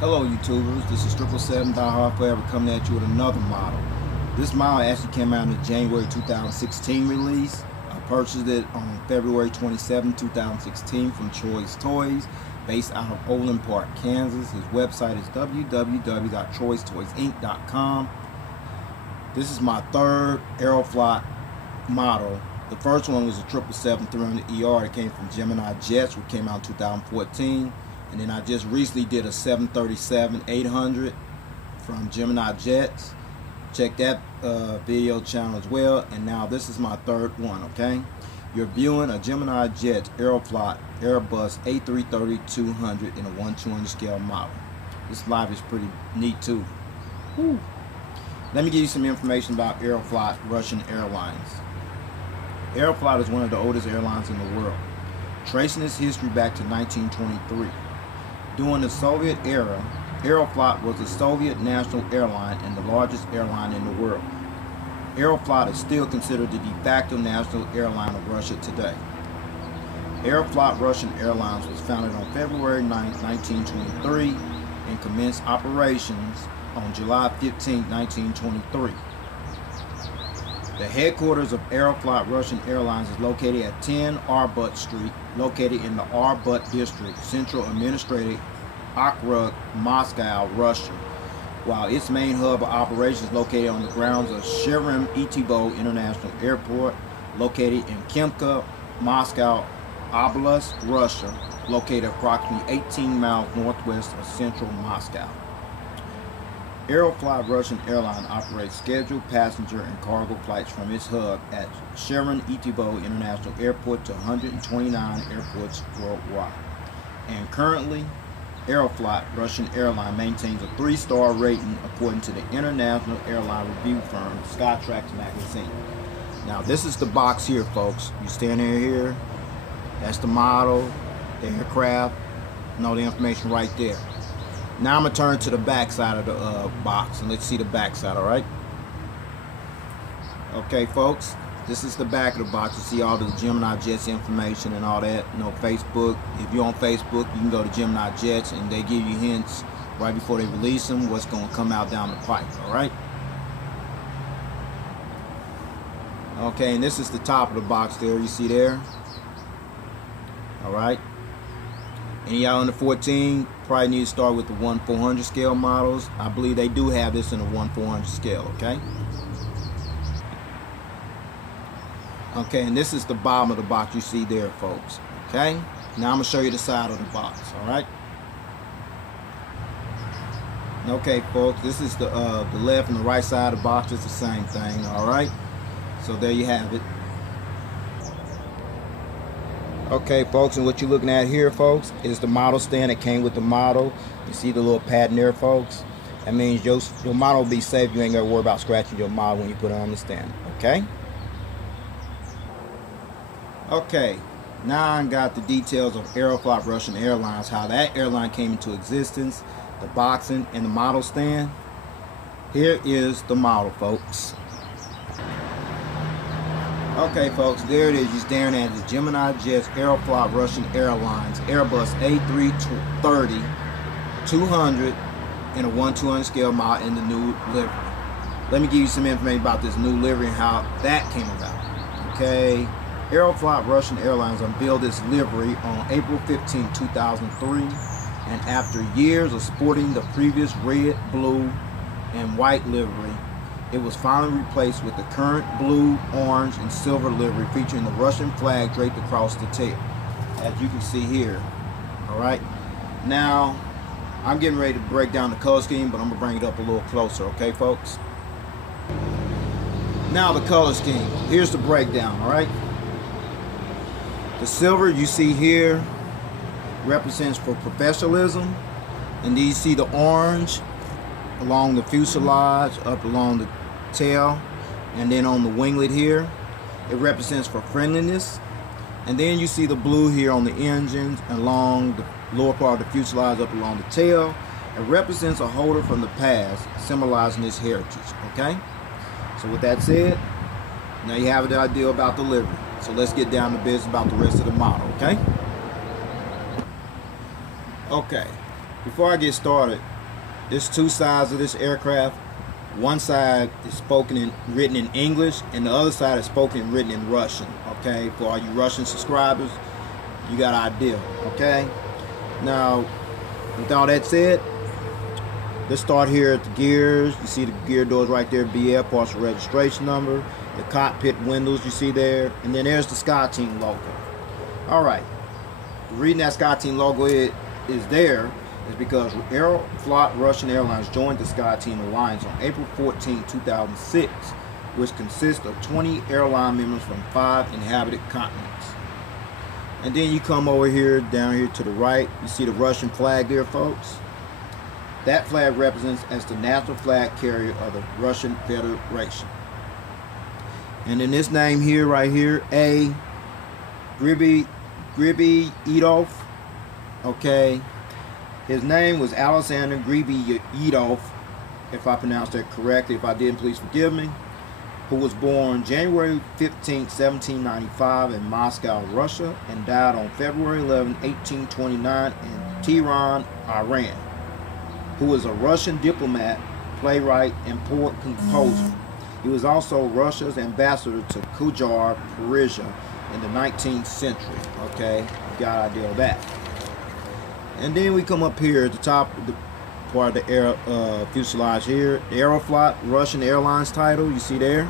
Hello YouTubers, this is 777 Die Forever coming at you with another model. This model actually came out in the January 2016 release. I purchased it on February 27, 2016 from Troy's Toys, based out of Overland Park, Kansas. His website is www.troystoysinc.com. This is my third Aeroflot model. The first one was a 777-300ER that came from Gemini Jets, which came out in 2014. And then I just recently did a 737-800 from Gemini Jets. Check that video channel as well. And now this is my third one, okay? You're viewing a Gemini Jets Aeroflot Airbus A330-200 in a 1/200 scale model. This live is pretty neat too. Whew. Let me give you some information about Aeroflot-Russian Airlines. Aeroflot is one of the oldest airlines in the world, tracing its history back to 1923. During the Soviet era, Aeroflot was the Soviet national airline and the largest airline in the world. Aeroflot is still considered the de facto national airline of Russia today. Aeroflot-Russian Airlines was founded on February 9, 1923 and commenced operations on July 15, 1923. The headquarters of Aeroflot-Russian Airlines is located at 10 Arbat Street, located in the Arbat district, Central Administrative Okrug, Moscow, Russia, while its main hub of operations is located on the grounds of Sheremetyevo International Airport, located in Khimka, Moscow Oblast, Russia, located approximately 18 miles northwest of central Moscow. Aeroflot-Russian Airlines operates scheduled passenger and cargo flights from its hub at Sheremetyevo International Airport to 129 airports worldwide. And currently, Aeroflot-Russian Airlines maintains a 3-star rating according to the international airline review firm Skytrax magazine. Now this is the box here, folks. You stand here, that's the model, the aircraft, and all the information right there. Now I'm going to turn to the back side of the box, and let's see the back side, alright? Okay, folks, this is the back of the box. You see all the Gemini Jets information and all that. You know, Facebook. If you're on Facebook, you can go to Gemini Jets, and they give you hints right before they release them, what's going to come out down the pipe, alright? Okay, and this is the top of the box there, you see there? Alright? And y'all under 14 probably need to start with the 1/400 scale models. I believe they do have this in a 1/400 scale, okay? Okay, and this is the bottom of the box you see there, folks. Okay? Now I'm going to show you the side of the box, alright? Okay, folks, this is the left and the right side of the box. It's the same thing, alright? So there you have it. Okay, folks, and what you're looking at here, folks, is the model stand that came with the model. You see the little padding there, folks? That means your model will be safe. You ain't got to worry about scratching your model when you put it on the stand, okay? Okay, now I got the details of Aeroflot-Russian Airlines, how that airline came into existence, the boxing, and the model stand. Here is the model, folks. Okay, folks, there it is. You're staring at the Gemini Jets Aeroflot-Russian Airlines Airbus A330-200 in a 1/200 scale model in the new livery. Let me give you some information about this new livery and how that came about. Okay, Aeroflot-Russian Airlines unveiled this livery on April 15, 2003, and after years of sporting the previous red, blue, and white livery, it was finally replaced with the current blue, orange, and silver livery featuring the Russian flag draped across the tail, as you can see here. Alright, now I'm getting ready to break down the color scheme, but I'm going to bring it up a little closer, okay, folks? Now the color scheme. Here's the breakdown, alright? The silver you see here represents for professionalism, and then you see the orange along the fuselage, up along the tail, and then on the winglet here, it represents for friendliness. And then you see the blue here on the engines, along the lower part of the fuselage, up along the tail. It represents a holder from the past, symbolizing its heritage, okay? So with that said, now you have an idea about the livery. So let's get down to business about the rest of the model, okay? Okay, before I get started, there's two sides of this aircraft. One side is written in English, and the other side is spoken and written in Russian. Okay, for all you Russian subscribers, you got an idea. Okay, now with all that said, let's start here at the gears. You see the gear doors right there, BF, partial registration number, the cockpit windows you see there, and then there's the SkyTeam logo. Alright, the reason that SkyTeam logo is there is because Aeroflot-Russian Airlines joined the SkyTeam Alliance on April 14, 2006, which consists of 20 airline members from 5 inhabited continents. And then you come over here, down here to the right, you see the Russian flag there, folks. That flag represents as the national flag carrier of the Russian Federation. And then this name here, right here, A. Griboedov, okay. His name was Alexander Griboedov, if I pronounced that correctly. If I didn't, please forgive me. Who was born January 15, 1795 in Moscow, Russia, and died on February 11, 1829 in Tehran, Iran. Who was a Russian diplomat, playwright, and poet-composer. He was also Russia's ambassador to Qajar, Persia, in the 19th century. Okay, you got an idea of that. And then we come up here at the top of the part of the fuselage here, the Aeroflot-Russian Airlines title, you see there.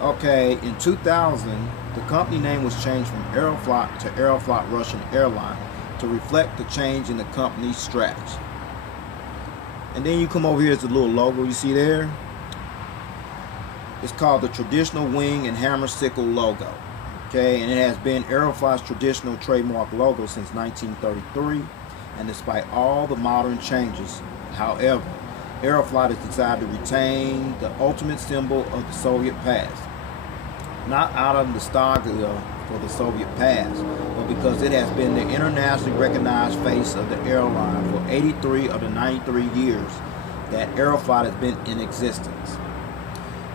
Okay, in 2000, the company name was changed from Aeroflot to Aeroflot-Russian Airlines to reflect the change in the company's strategy. And then you come over here, it's a little logo you see there. It's called the traditional wing and hammer sickle logo. Okay, and it has been Aeroflot's traditional trademark logo since 1933. And despite all the modern changes, however, Aeroflot has decided to retain the ultimate symbol of the Soviet past. Not out of nostalgia for the Soviet past, but because it has been the internationally recognized face of the airline for 83 of the 93 years that Aeroflot has been in existence.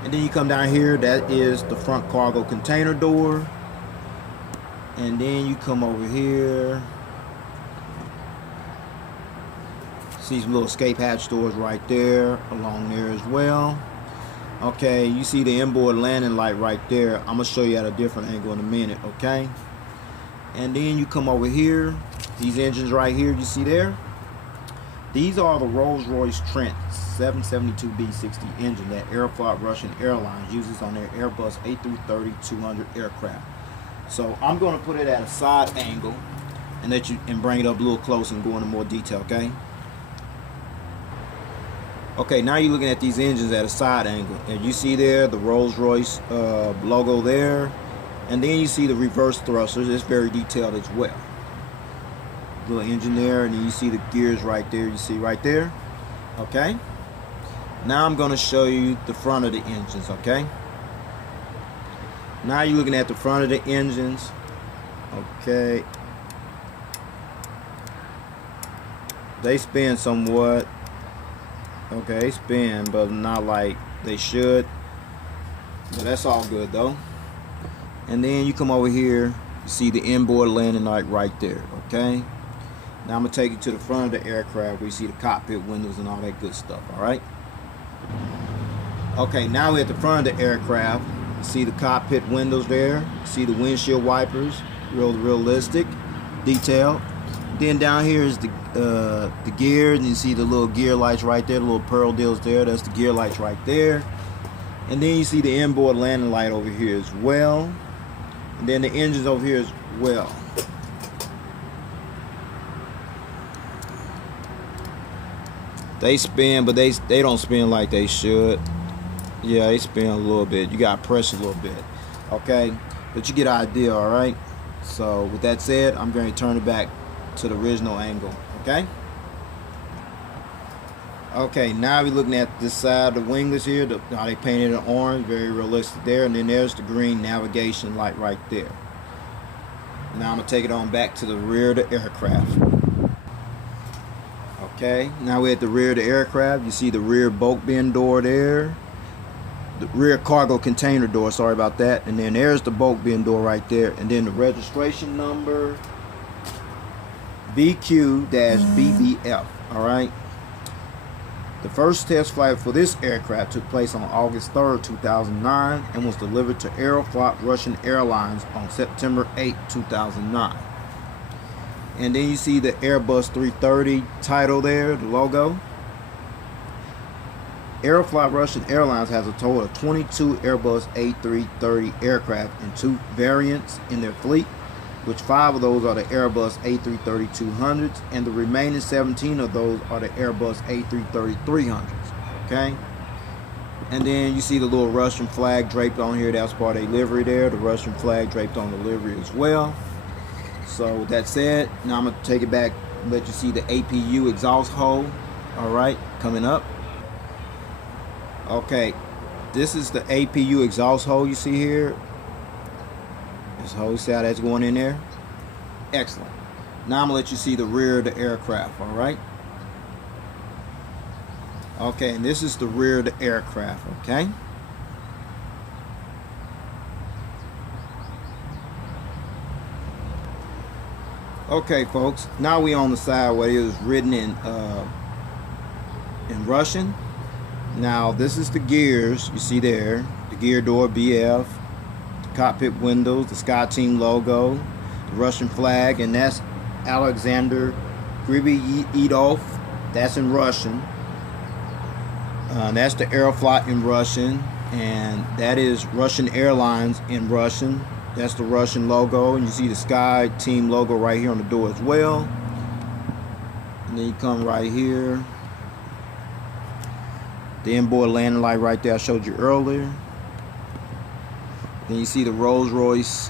And then you come down here, that is the front cargo container door. And then you come over here, see some little escape hatch doors right there, along there as well. Okay, you see the inboard landing light right there. I'm gonna show you at a different angle in a minute, okay? And then you come over here, these engines right here, you see there? These are the Rolls-Royce Trent 777-200 engine that Aeroflot-Russian Airlines uses on their Airbus A330-200 aircraft. So I'm gonna put it at a side angle and bring it up a little closer and go into more detail, okay? Okay, now you're looking at these engines at a side angle, and you see there the Rolls-Royce logo there, and then you see the reverse thrusters. It's very detailed as well. Little engine there, and then you see the gears right there. You see right there. Okay. Now I'm going to show you the front of the engines. Okay. Now you're looking at the front of the engines. Okay. They spin somewhat. Okay, they spin, but not like they should. But that's all good though. And then you come over here, you see the inboard landing light right there. Okay. Now I'm gonna take you to the front of the aircraft where you see the cockpit windows and all that good stuff. All right. Okay, now we're at the front of the aircraft. You see the cockpit windows there. You see the windshield wipers, realistic, detailed. Then down here is the gears, and you see the little gear lights right there, the little pearl deals there. That's the gear lights right there. And then you see the inboard landing light over here as well. And then the engines over here as well. They spin, but they don't spin like they should. Yeah, they spin a little bit. You got to press a little bit. Okay? But you get an idea, alright? So with that said, I'm going to turn it back to the original angle. Okay? Okay, now we're looking at this side of the winglets here. How they painted it orange, very realistic there. And then there's the green navigation light right there. Now I'm going to take it on back to the rear of the aircraft. Okay, now we're at the rear of the aircraft. You see the rear bulk bin door there. The rear cargo container door, sorry about that. And then there's the bulk bin door right there. And then the registration number, VQ-BBF. Alright. The first test flight for this aircraft took place on August 3rd, 2009 and was delivered to Aeroflot-Russian Airlines on September 8, 2009. And then you see the Airbus A330 title there, the logo. Aeroflot-Russian Airlines has a total of 22 Airbus A330 aircraft in 2 variants in their fleet, which 5 of those are the Airbus A330-200s, and the remaining 17 of those are the Airbus A330-300s. Okay? And then you see the little Russian flag draped on here. That's part of a livery there. The Russian flag draped on the livery as well. So with that said, now I'm going to take it back and let you see the APU exhaust hole. Alright, coming up. Okay, this is the APU exhaust hole you see here. This hole, you see how that's going in there? Excellent. Now I'm going to let you see the rear of the aircraft, alright? Okay, and this is the rear of the aircraft, okay? Okay, folks, now we on the side where it is written in Russian. Now, this is the gears you see there, the gear door BF, the cockpit windows, the Sky Team logo, the Russian flag, and that's Alexander Griboedov. That's in Russian. That's the Aeroflot in Russian, and that is Russian Airlines in Russian. That's the Russian logo, and you see the Sky Team logo right here on the door as well. And then you come right here. The inboard landing light right there I showed you earlier. Then you see the Rolls-Royce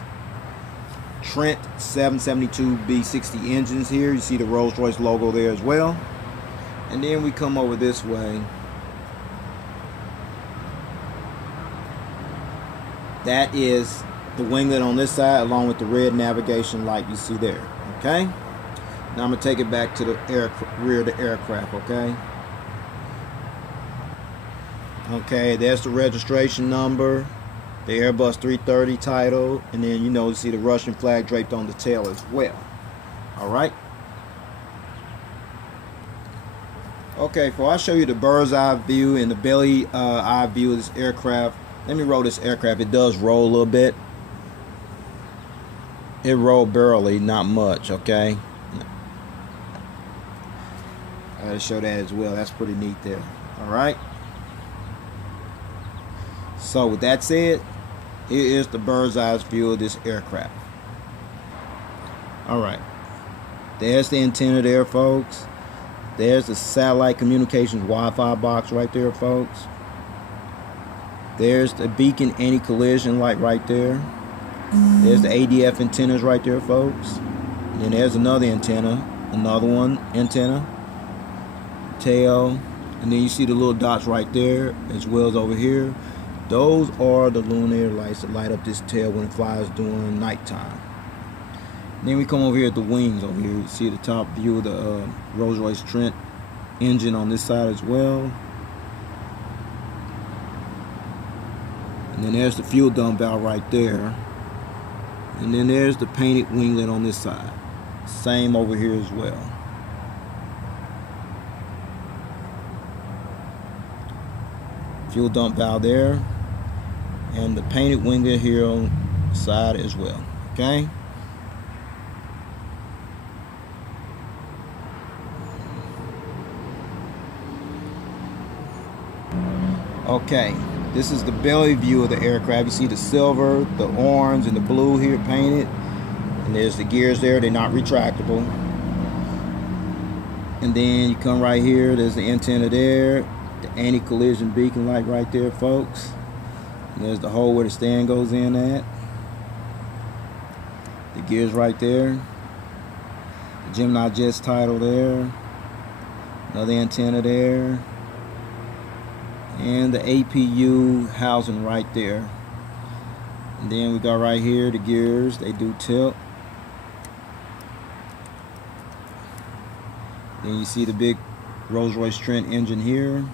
Trent 777-B60 engines here. You see the Rolls-Royce logo there as well. And then we come over this way. That is the winglet on this side along with the red navigation light you see there. Okay? Now I'm going to take it back to the rear of the aircraft, okay? Okay, there's the registration number, the Airbus 330 title, and then you see the Russian flag draped on the tail as well. Alright? Okay, before I show you the bird's eye view and the belly eye view of this aircraft, let me roll this aircraft. It does roll a little bit. It rolled barely, not much, okay? I gotta show that as well. That's pretty neat there. Alright? So with that said, here is the bird's eye view of this aircraft. Alright. There's the antenna there, folks. There's the satellite communications Wi-Fi box right there, folks. There's the beacon anti-collision light right there. There's the ADF antennas right there, folks. And then there's another antenna. Another one, antenna. Tail. And then you see the little dots right there, as well as over here. Those are the luminaire lights that light up this tail when it flies during nighttime. Then we come over here at the wings over here. You see the top view of the Rolls-Royce Trent engine on this side as well. And then there's the fuel dump valve right there. And then there's the painted winglet on this side. Same over here as well. Fuel dump valve there. And the painted winglet here on the side as well. Okay? Okay, this is the belly view of the aircraft. You see the silver, the orange, and the blue here painted. And there's the gears there. They're not retractable. And then you come right here. There's the antenna there. The anti-collision beacon light right there, folks. And there's the hole where the stand goes in at. The gears right there. The Gemini Jets title there. Another antenna there. And the APU housing right there. And then we got right here the gears. They do tilt. Then you see the big Rolls-Royce Trent engine here.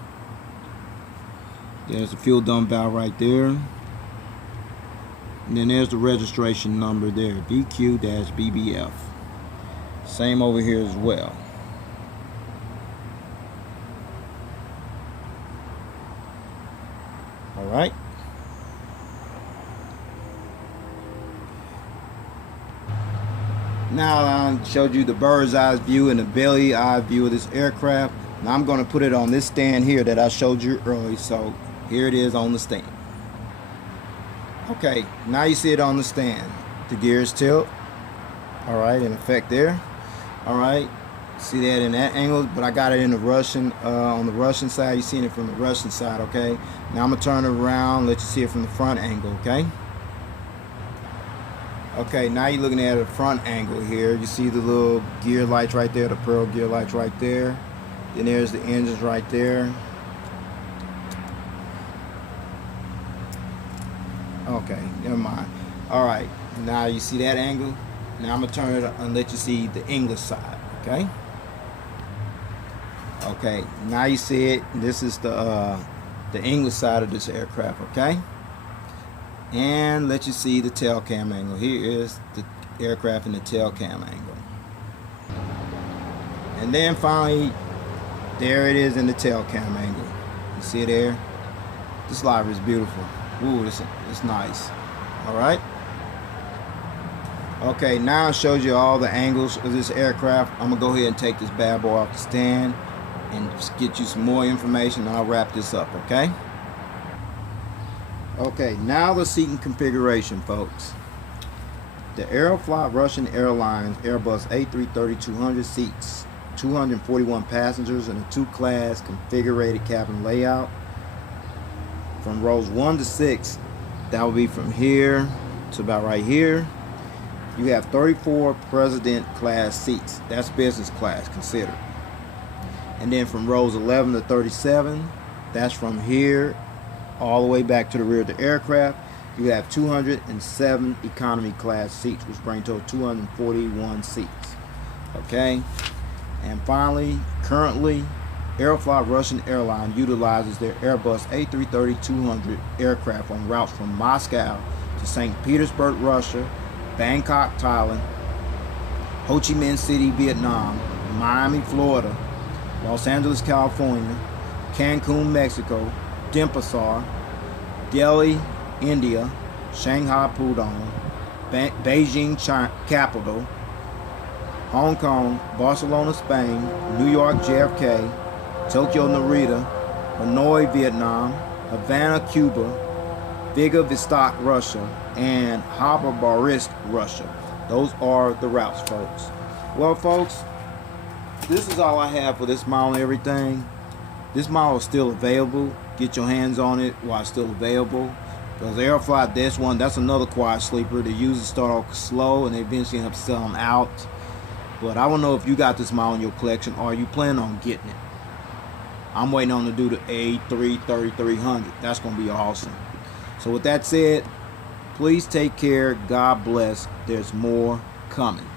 There's the fuel dump valve right there. And then there's the registration number there, VQ-BBF. Same over here as well. All right. Now I showed you the bird's eye view and the belly eye view of this aircraft. Now I'm going to put it on this stand here that I showed you earlier. So here it is on the stand. Okay, now you see it on the stand. The gears tilt. All right, in effect there. All right, see that in that angle, but I got it in the Russian, on the Russian side. You're seeing it from the Russian side, okay? Now I'm gonna turn it around, let you see it from the front angle, okay? Okay, now you're looking at a front angle here. You see the little gear lights right there, the pearl gear lights right there. Then there's the engines right there. Okay, never mind. All right, now you see that angle. Now I'm gonna turn it and let you see the English side, okay? Okay, now you see it. This is the English side of this aircraft, okay? And let you see the tail cam angle. Here is the aircraft in the tail cam angle. And then finally, there it is in the tail cam angle. You see it there? This livery is beautiful. Ooh, it's nice. All right. Okay, now it shows you all the angles of this aircraft. I'm gonna go ahead and take this bad boy off the stand and just get you some more information, and I'll wrap this up, okay? Okay, now the seating configuration, folks. The Aeroflot-Russian Airlines Airbus A330-200 seats 241 passengers in a two-class configured cabin layout. From rows 1 to 6, that will be from here to about right here. You have 34 president class seats. That's business class considered. And then from rows 11 to 37, that's from here all the way back to the rear of the aircraft. You have 207 economy class seats, which bring total 241 seats. Okay. And finally, currently, Aeroflot-Russian Airlines utilizes their Airbus A330-200 aircraft on routes from Moscow to St. Petersburg, Russia, Bangkok, Thailand, Ho Chi Minh City, Vietnam, Miami, Florida, Los Angeles, California, Cancun, Mexico, Denpasar, Delhi, India, Shanghai, Pudong, Beijing, China, capital, Hong Kong, Barcelona, Spain, New York, JFK, Tokyo, Narita, Hanoi, Vietnam, Havana, Cuba, Vladivostok, Russia, and Khabarovsk, Russia. Those are the routes, folks. Well, folks, this is all I have for this model and everything. This model is still available. Get your hands on it while it's still available. Because Aeroflot, that's another quad sleeper. They usually start off slow and they eventually end up selling out. But I don't know if you got this model in your collection or you plan on getting it. I'm waiting on to do the A330-300. That's going to be awesome. So with that said, please take care. God bless. There's more coming.